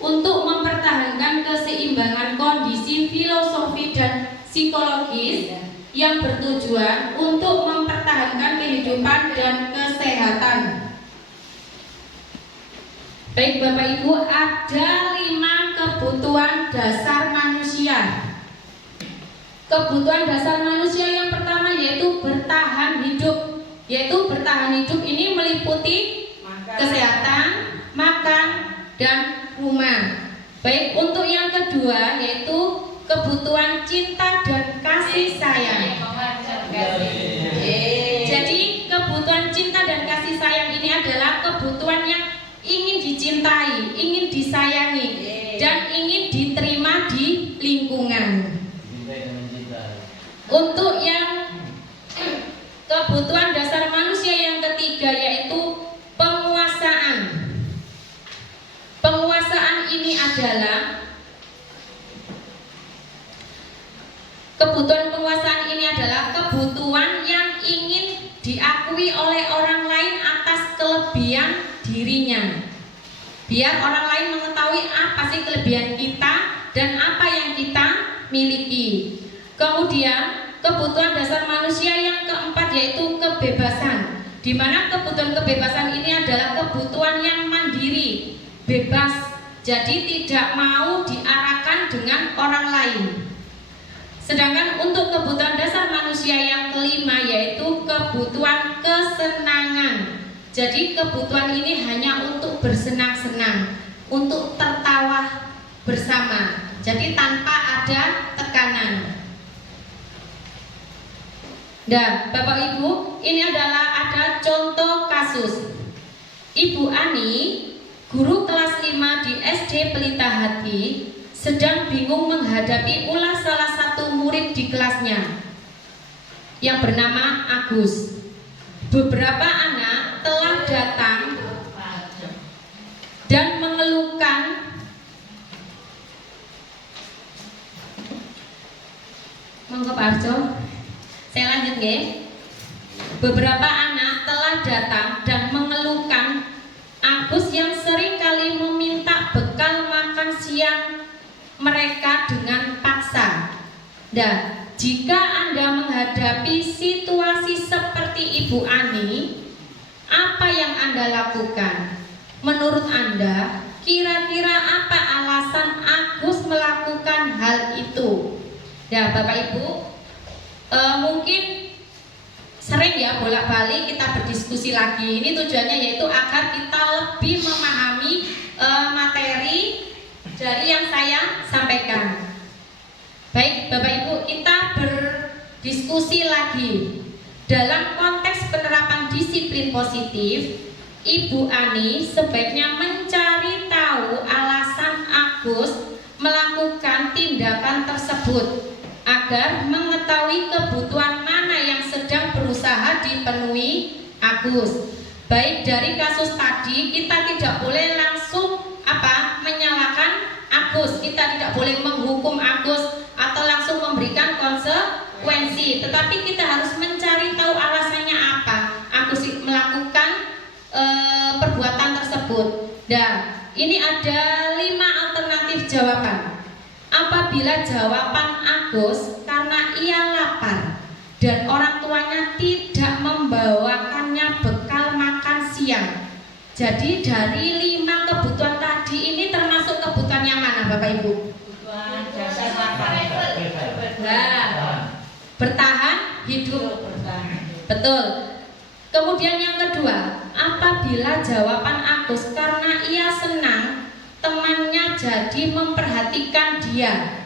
untuk mempertahankan keseimbangan kondisi filosofi dan psikologis yang bertujuan untuk mempertahankan kehidupan dan kesehatan. Baik Bapak Ibu, ada 5 kebutuhan dasar manusia. Kebutuhan dasar manusia yang pertama yaitu bertahan hidup. Yaitu bertahan hidup ini meliputi kesehatan, makan, dan rumah. Baik, untuk yang kedua yaitu kebutuhan cinta dan kasih sayang. Jadi kebutuhan cinta dan kasih sayang ini adalah kebutuhan yang ingin dicintai, ingin disayangi, dan ingin diterima di lingkungan. Untuk yang kebutuhan dasar manusia yang ketiga yaitu penguasaan. Penguasaan ini adalah kebutuhan yang ingin diakui oleh orang lain atas kelebihan dirinya. Biar orang lain mengetahui apa sih kelebihan kita dan apa yang kita miliki. Kemudian kebutuhan dasar manusia yang keempat yaitu kebebasan, di mana kebutuhan kebebasan ini adalah kebutuhan yang mandiri, bebas, jadi tidak mau diarahkan dengan orang lain. Sedangkan untuk kebutuhan dasar manusia yang kelima yaitu kebutuhan kesenangan. Jadi kebutuhan ini hanya untuk bersenang-senang, untuk tertawa bersama, jadi tanpa ada tekanan. Nah, Bapak Ibu, ini adalah ada contoh kasus. Ibu Ani, guru kelas 5 di SD Pelita Hati, sedang bingung menghadapi ulah salah satu murid di kelasnya yang bernama Agus. Beberapa anak telah datang dan mengeluhkan Monggo Pak Arjo. Saya lanjut ya. Beberapa anak telah datang dan mengeluhkan Agus yang sering kali meminta bekal makan siang mereka dengan paksa. Dan jika Anda menghadapi situasi seperti Ibu Ani, apa yang Anda lakukan? Menurut Anda, kira-kira apa alasan Agus melakukan hal itu? Ya, Bapak Ibu, mungkin sering ya bolak-balik kita berdiskusi lagi. Ini tujuannya yaitu agar kita lebih memahami materi dari yang saya sampaikan. Baik, Bapak Ibu, kita berdiskusi lagi. Dalam konteks penerapan disiplin positif, Ibu Ani sebaiknya mencari tahu alasan Agus melakukan tindakan tersebut agar mengetahui kebutuhan mana yang sedang berusaha dipenuhi Agus. Baik dari kasus tadi, kita tidak boleh langsung menyalahkan Agus, kita tidak boleh menghukum Agus atau langsung memberikan konsekuensi, tetapi kita harus mencari tahu alasannya apa Agus melakukan perbuatan tersebut. Dan ini ada 5 alternatif jawaban. Apabila jawaban Agus karena ia lapar dan orang tuanya tidak membawakannya bekal makan siang. Jadi dari 5 kebutuhan tadi ini termasuk kebutuhan yang mana, Bapak Ibu? Nah, bertahan hidup. Betul. Kemudian yang kedua, apabila jawaban Agus karena ia senang temannya jadi memperhatikan dia.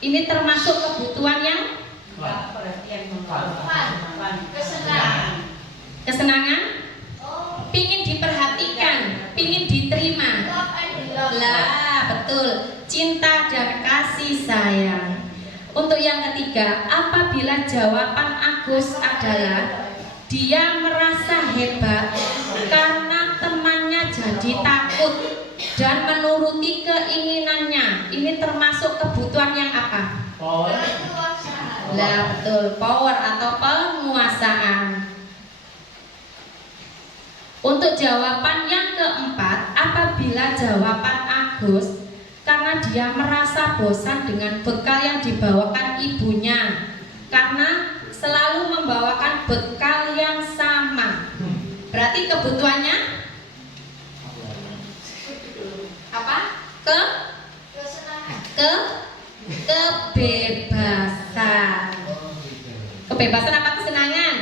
Ini termasuk kebutuhan yang kesenangan, pingin diperhatikan, pingin diterima. Lah, betul, cinta dan kasih sayang. Untuk yang ketiga, apabila jawaban Agus adalah dia merasa hebat karena temannya jadi takut dan menuruti keinginannya. Ini termasuk kebutuhan yang apa? Power. Lah, betul, power atau penguasaan. Untuk jawaban yang keempat, apabila jawaban Agus karena dia merasa bosan dengan bekal yang dibawakan ibunya, karena selalu membawakan bekal yang sama. Berarti kebutuhannya apa? Kebebasan. Kebebasan apa kesenangan?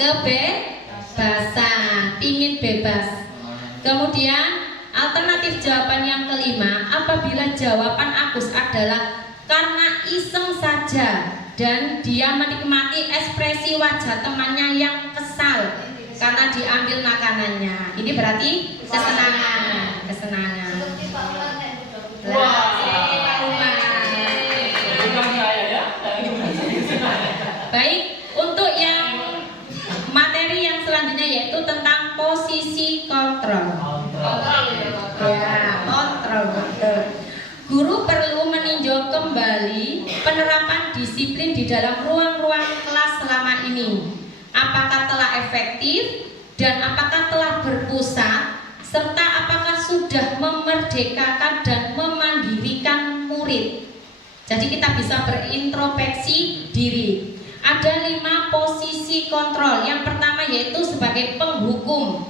Kebebasan, pingin bebas. Kemudian alternatif jawaban yang kelima, apabila jawaban Agus adalah karena iseng saja dan dia menikmati ekspresi wajah temannya yang kesal karena diambil makanannya. Ini berarti kesenangan, kesenangan. Baik, untuk yang materi yang selanjutnya yaitu tentang posisi kontrol. Ya, kontrol, betul. Guru perlu meninjau kembali penerapan disiplin di dalam ruang-ruang kelas selama ini. Apakah telah efektif dan apakah telah berpusat, serta apakah sudah memerdekakan dan memandirikan murid. Jadi kita bisa berintrospeksi diri. Ada 5 posisi kontrol. Yang pertama yaitu sebagai penghukum.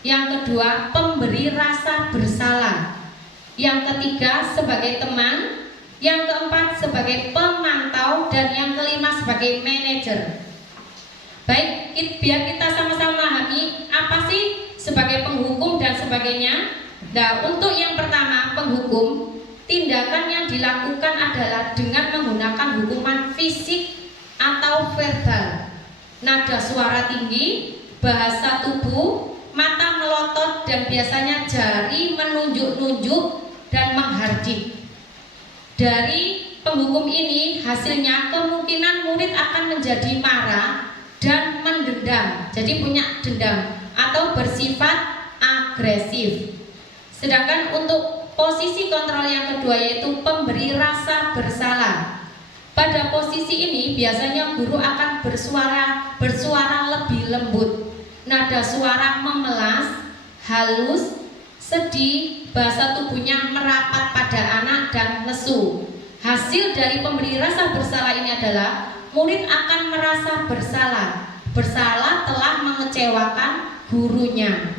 Yang kedua, pemberi rasa bersalah. Yang ketiga, sebagai teman. Yang keempat, sebagai pemantau. Dan yang kelima, sebagai manajer. Baik, biar kita sama-sama memahami apa sih sebagai penghukum dan sebagainya. Nah, untuk yang pertama, penghukum, tindakan yang dilakukan adalah dengan menggunakan hukuman fisik atau verbal, nada suara tinggi, bahasa tubuh, mata melotot, dan biasanya jari menunjuk-nunjuk dan menghardik. Dari penghukum ini hasilnya kemungkinan murid akan menjadi marah dan mendendam, jadi punya dendam atau bersifat agresif. Sedangkan untuk posisi kontrol yang kedua yaitu pemberi rasa bersalah. Pada posisi ini biasanya guru akan bersuara lebih lembut, nada suara memelas, halus, sedih, bahasa tubuhnya merapat pada anak dan lesu. Hasil dari pemberi rasa bersalah ini adalah murid akan merasa bersalah telah mengecewakan gurunya.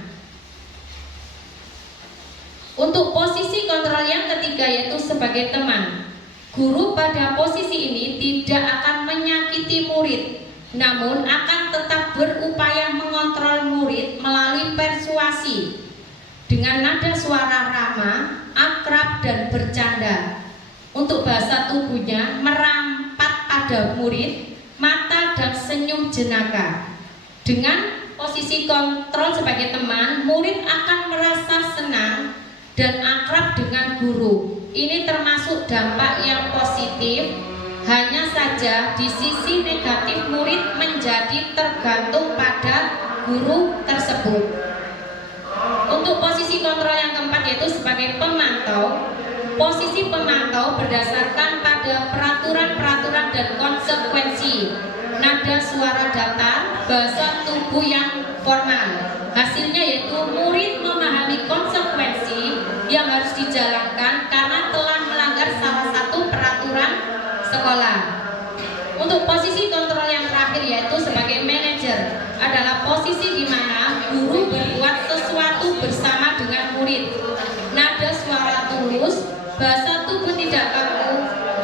Untuk posisi kontrol yang ketiga yaitu sebagai teman. Guru pada posisi ini tidak akan menyakiti murid, namun akan tetap berupaya mengontrol murid melalui persuasi dengan nada suara ramah, akrab dan bercanda. Untuk bahasa tubuhnya merampat pada murid, mata dan senyum jenaka. Dengan posisi kontrol sebagai teman, murid akan merasa senang dan akrab dengan guru. Ini termasuk dampak yang positif. Hanya saja di sisi negatif murid menjadi tergantung pada guru tersebut. Untuk posisi kontrol yang keempat yaitu sebagai pemantau. Posisi pemantau berdasarkan pada peraturan-peraturan dan konsekuensi, nada suara datar, bahasa tubuh yang formal. Hasilnya yaitu murid memahami konsekuensi yang harus dijalankan karena telah melanggar salah satu peraturan sekolah. Untuk posisi kontrol yang terakhir yaitu sebagai manajer, adalah posisi di mana guru berbuat sesuatu bersama dengan murid. Nada suara tulus, bahasa tubuh tidak kaku,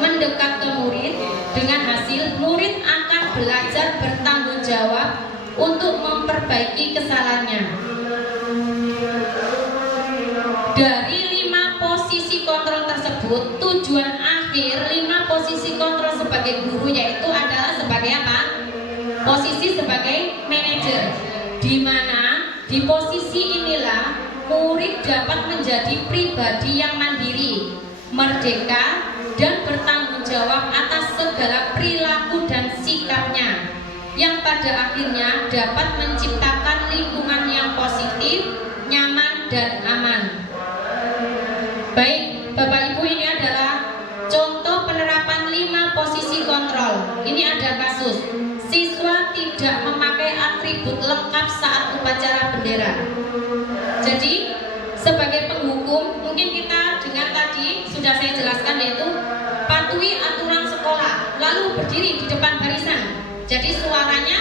mendekat ke murid. Dengan hasil murid akan belajar bertanggung jawab untuk memperbaiki kesalahannya. Dari 5 posisi kontrol tersebut, tujuan akhir 5 posisi kontrol sebagai guru yaitu adalah sebagai apa? Posisi sebagai manajer, di mana di posisi inilah murid dapat menjadi pribadi yang mandiri, merdeka, dan bertanggung jawab atas segala perilaku dan sikapnya, yang pada akhirnya dapat menciptakan lingkungan yang positif, nyaman, dan aman. Baik, Bapak Ibu, ini adalah contoh penerapan 5 posisi kontrol. Ini ada kasus siswa tidak memakai atribut lengkap saat upacara bendera. Jadi sebagai penghukum, mungkin kita dengar tadi sudah saya jelaskan yaitu patuhi aturan sekolah, lalu berdiri di depan barisan. Jadi suaranya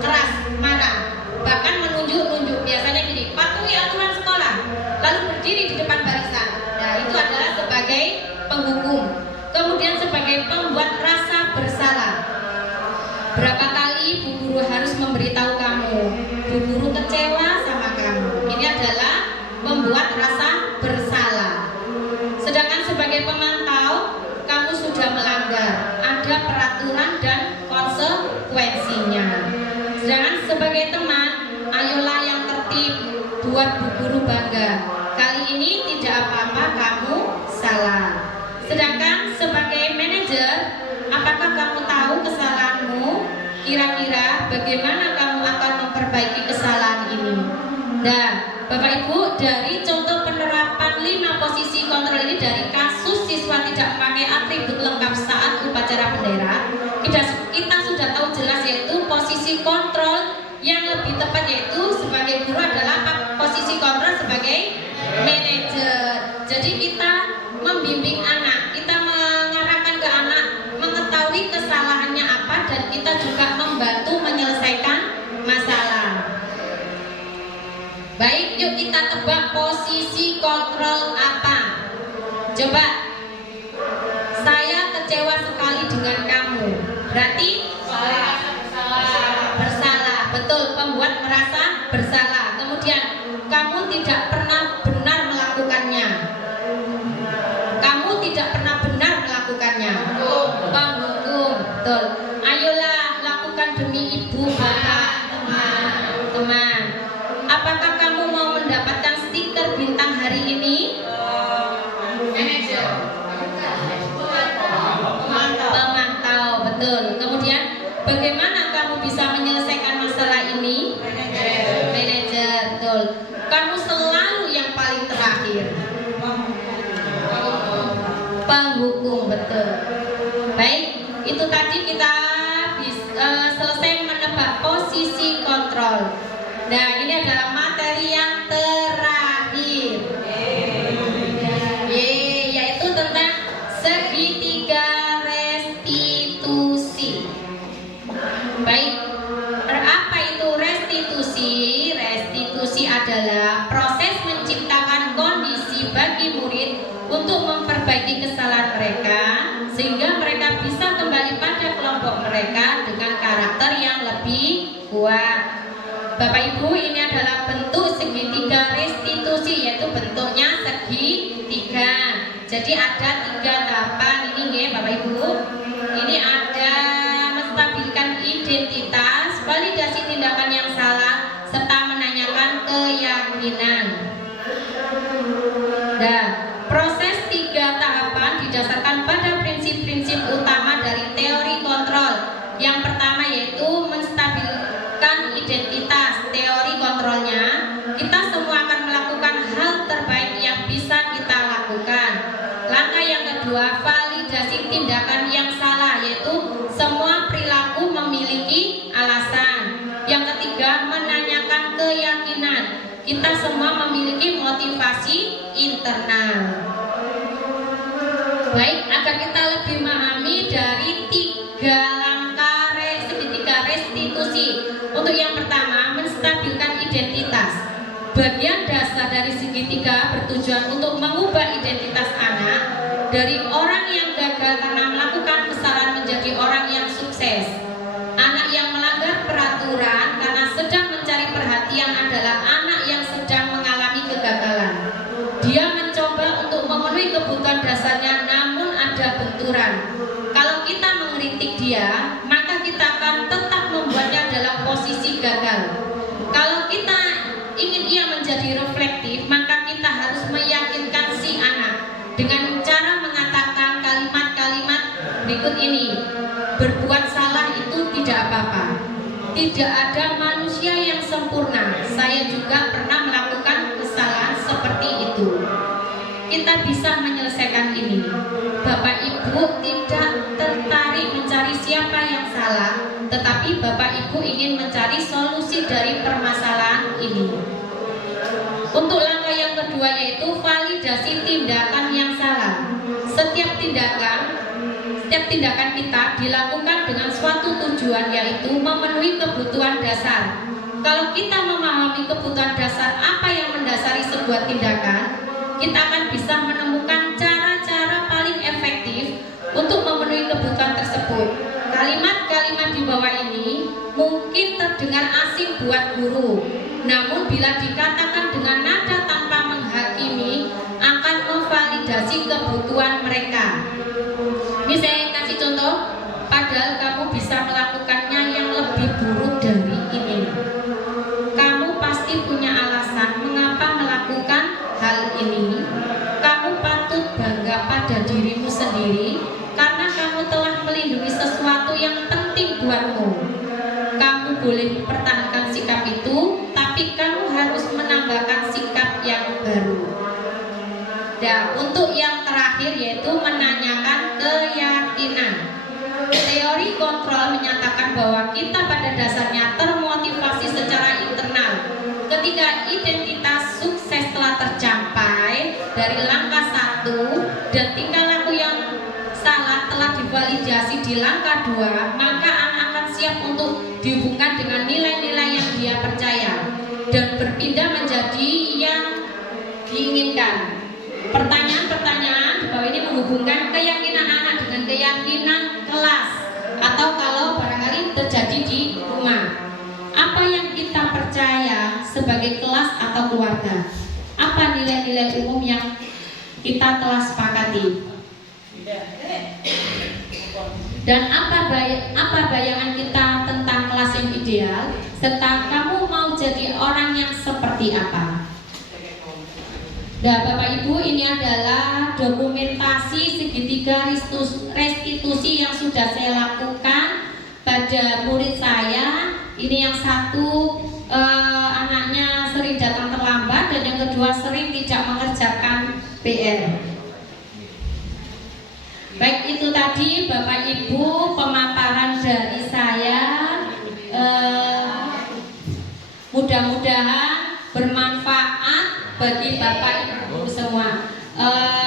keras, marah, bahkan menunjuk-nunjuk. Biasanya gini, patuhi aturan sekolah, lalu berdiri di depan barisan. Nah, itu adalah sebagai penghukum. Kemudian sebagai pembuat rasa bersalah. Berapa kali Bu Guru harus memberitahu kamu, Bu Guru kecewa sama kamu. Ini adalah membuat rasa bersalah. Sedangkan sebagai pemantau, kamu sudah melanggar, ada peraturan dan konsekuensinya. Sedangkan sebagai teman, ayolah yang tertib, buat Bu Guru bangga. Kali ini tidak apa-apa, kamu salah. Sedangkan sebagai manajer, apakah kamu tahu kesalahanmu? Kira-kira bagaimana kamu akan memperbaiki kesalahan ini? Nah, Bapak Ibu, dari contoh penerapan 5 posisi kontrol ini dari kasus siswa tidak memakai atribut lengkap saat upacara bendera, kita sudah tahu jelas yaitu posisi kontrol yang lebih tepat yaitu sebagai guru adalah posisi kontrol sebagai manajer. Jadi kita membimbing anak, kita mengarahkan ke anak, mengetahui kesalahannya apa, dan kita juga membantu menyelesaikan masalah. Baik, yuk kita tebak posisi kontrol apa. Coba. Saya kecewa sekali dengan kamu. Berarti bersalah. Betul, pembuat merasa bersalah. Kemudian kamu tidak pernah benar melakukannya. Kamu tidak pernah benar melakukannya. Penghukum. Betul. Ayolah lakukan demi ibu, bapak, teman. Apakah kamu mau mendapatkan stiker bintang hari ini? Pemantau, betul. Kemudian bagaimana kamu bisa menyelesaikan masalah ini? Manajer, betul. Kamu selalu yang paling terakhir. Penghukum, betul. Baik, itu tadi kita selesai menebak posisi kontrol. Nah, ini adalah materi yang terakhir, yaitu tentang memperbaiki kesalahan mereka sehingga mereka bisa kembali pada kelompok mereka dengan karakter yang lebih kuat. Bapak Ibu, ini adalah bentuk segitiga restitusi, yaitu bentuknya segitiga. Jadi ada 3 tahapan ini nggih Bapak Ibu. Ini ada menstabilkan identitas, validasi tindakan yang salah, serta menanyakan keyakinan. Nah, proses 3 tahapan didasarkan pada prinsip-prinsip utama dari teori kontrol. Yang pertama yaitu menstabilkan identitas. Teori kontrolnya, kita semua akan melakukan hal terbaik yang bisa kita lakukan. Langkah yang kedua, validasi tindakan yang salah, yaitu semua perilaku memiliki alasan. Yang ketiga, menanyakan keyakinan. Kita semua memiliki motivasi internal. Baik, agar kita lebih memahami dari 3 langkah segitiga restitusi. Untuk yang pertama, menstabilkan identitas. Bagian dasar dari segitiga bertujuan untuk mengubah identitas anak dari orang yang gagal karena melakukan kesalahan menjadi orang yang sukses. Anak yang melanggar peraturan karena sedang mencari perhatian adalah anak yang sedang mengalami kegagalan. Dia mencoba untuk memenuhi kebutuhan dasarnya namun ada benturan. Kalau kita mengkritik dia, maka kita akan tetap membuatnya dalam posisi gagal. Kalau kita ingin ia menjadi reflektif, maka kita harus meyakinkan si anak dengan cara mengatakan kalimat-kalimat berikut ini. Berbuat salah itu tidak apa-apa. Tidak ada manusia yang sempurna. Saya juga pernah melakukan kesalahan seperti itu. Kita bisa menyelesaikan ini. Bapak Ibu tidak tertarik mencari siapa yang salah, tetapi Bapak Ibu ingin mencari solusi dari permasalahan ini. Untuk langkah yang kedua yaitu validasi tindakan yang salah. Setiap tindakan kita dilakukan dengan suatu tujuan, yaitu memenuhi kebutuhan dasar. Kalau kita memahami kebutuhan dasar apa yang mendasari sebuah tindakan, kita akan bisa menemukan cara-cara paling efektif untuk memenuhi kebutuhan tersebut. Kalimat-kalimat di bawah ini mungkin terdengar asing buat guru, namun bila dikatakan dengan nada tanpa menghakimi akan memvalidasi kebutuhan mereka. Ini saya kasih contoh, padahal kamu bisa melakukannya yang lebih buruk dari ini. Kamu pasti punya alasan mengapa melakukan hal ini. Kamu patut bangga pada dirimu sendiri karena kamu telah melindungi sesuatu yang penting buatmu. Kamu boleh mempertahankan sikap itu, tapi kamu harus menambahkan sikap yang baru. Dan untuk yang terakhir yaitu menanyakan keyakinan. Teori kontrol menyatakan bahwa kita pada dasarnya termotivasi secara internal. Ketika identitas sukses telah tercapai dari langkah 1 dan tingkah laku yang salah telah divalidasi di langkah 2, maka anak akan siap untuk dihubungkan dengan nilai-nilai yang dia percaya dan berpindah menjadi yang diinginkan. Pertanyaan-pertanyaan di bawah ini menghubungkan keyakinan anak dengan keyakinan kelas, atau kalau barangkali terjadi di rumah. Apa yang kita percaya sebagai kelas atau keluarga? Apa nilai-nilai umum yang kita telah sepakati? Dan apa bayangan kita tentang kelas yang ideal, serta kamu mau jadi orang yang seperti apa? Nah, Bapak Ibu, ini adalah dokumentasi segitiga restitusi yang sudah saya lakukan pada murid saya. Ini yang satu anaknya sering datang terlambat, dan yang kedua sering tidak mengerjakan PR. Baik, itu tadi Bapak Ibu pemaparan dari saya. Mudah-mudahan bermanfaat bagi Bapak Ibu semua.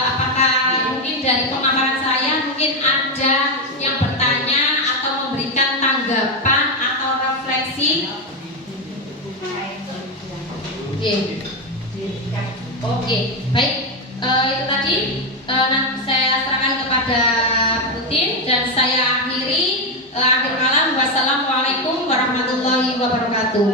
Apakah mungkin dari pemaparan saya mungkin ada yang bertanya atau memberikan tanggapan atau refleksi? Oke, baik. Itu tadi kepada Putin dan saya akhiri akhir kalam. Wassalamualaikum warahmatullahi wabarakatuh.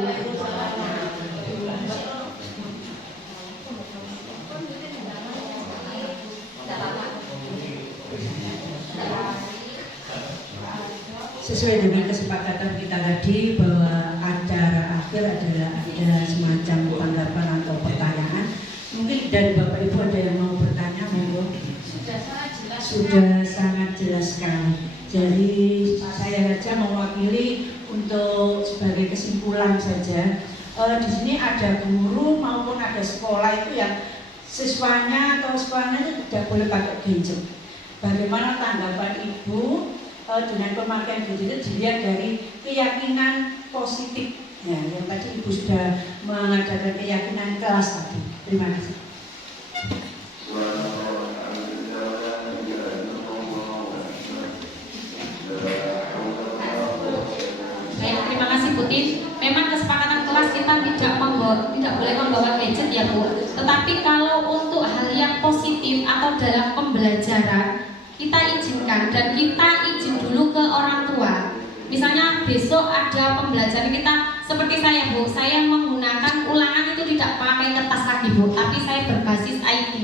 Sesuai dengan kesepakatan kita tadi bahwa acara akhir adalah ada semacam tanggapan atau pertanyaan. Mungkin dari Bapak Ibu ada yang mau bertanya, monggo. Sudah sangat jelas sekali. Jadi saya saja mewakili untuk sebagai kesimpulan saja. Di sini ada guru maupun ada sekolah itu yang siswanya atau sekolahnya itu tidak boleh pakai gadget. Bagaimana tanggapan Ibu dengan pemakaian gadget itu dilihat dari keyakinan positif ya, yang tadi Ibu sudah mengadakan keyakinan kelas tadi. Terima kasih. Baik, terima kasih Putin. Memang kesepakatan kelas kita tidak boleh membawa gadget ya Bu. Tetapi kalau untuk hal yang positif atau dalam pembelajaran kita izinkan dan kita izin dulu ke orang tua. Misalnya besok ada pembelajaran kita seperti saya Bu, saya menggunakan ulangan itu tidak pakai kertas lagi Bu, tapi saya berbasis IT.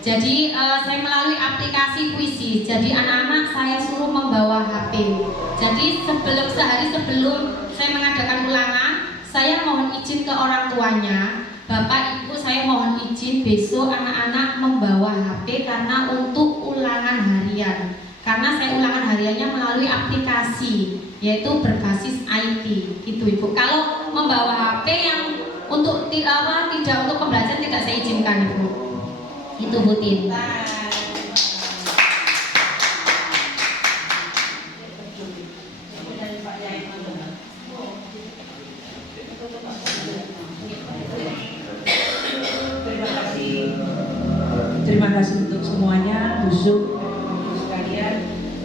Jadi saya melalui aplikasi puisi. Jadi anak-anak saya suruh membawa HP. Jadi sehari sebelum saya mengadakan ulangan, saya mohon izin ke orang tuanya. Bapak Ibu, saya mohon izin besok anak-anak membawa HP karena untuk ulangan harian. Karena saya ulangan hariannya melalui aplikasi, yaitu berbasis IT, gitu Ibu. Kalau membawa HP yang untuk tidak untuk pembelajaran tidak saya izinkan Ibu. Itu Butin. Terima kasih untuk semuanya, busuk sekalian.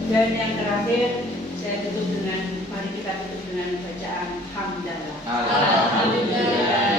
Dan yang terakhir saya tutup dengan, mari kita tutup dengan bacaan hamdalah. Alhamdulillah.